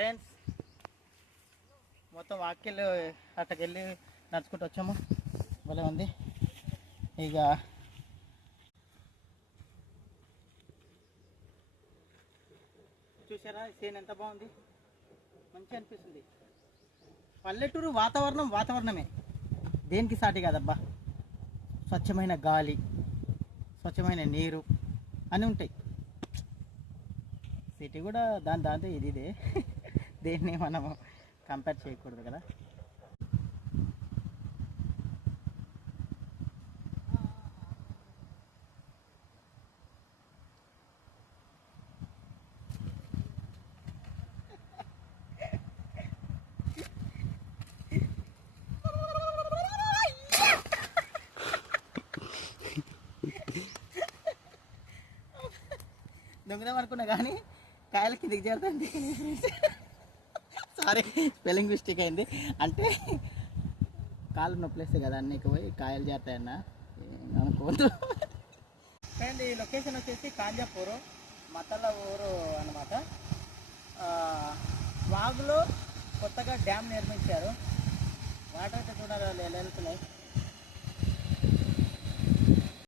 Friends మొత్తం వాక్యలు అక్కడికి నడుచుకుంటూ వచ్చాము. భలే ఉంది. ఇక చూసారా సీన్ ఎంత బాగుంది. మంచి అనిపిస్తుంది. పల్లెటూరు వాతావరణం వాతావరణమే. దేనికి సాటి కాదబ్బా. స్వచ్ఛమైన గాలి స్వచ్ఛమైన నీరు అని ఉంటాయి. సిటీ కూడా దాని దాంతో ఇది ఇదే. దేన్ని మనం కంపేర్ చేయకూడదు కదా? దొంగదాం అనుకున్నా కానీ కాయలకి దిగజారుతుంది సారీ స్పెల్లింగ్ మిస్టేక్ అయింది. అంటే కాలు నొప్పిలేస్తే కదా అన్నీ పోయి కాయలు చేరుతాయన్న అనుకోవద్దు. అండి ఈ లొకేషన్ వచ్చేసి కాంజాపూరు మతల ఊరు అనమాట వాగులో కొత్తగా డ్యామ్ నిర్మించారు. వాటర్ అయితే చూడాలి వెళ్తున్నాయి?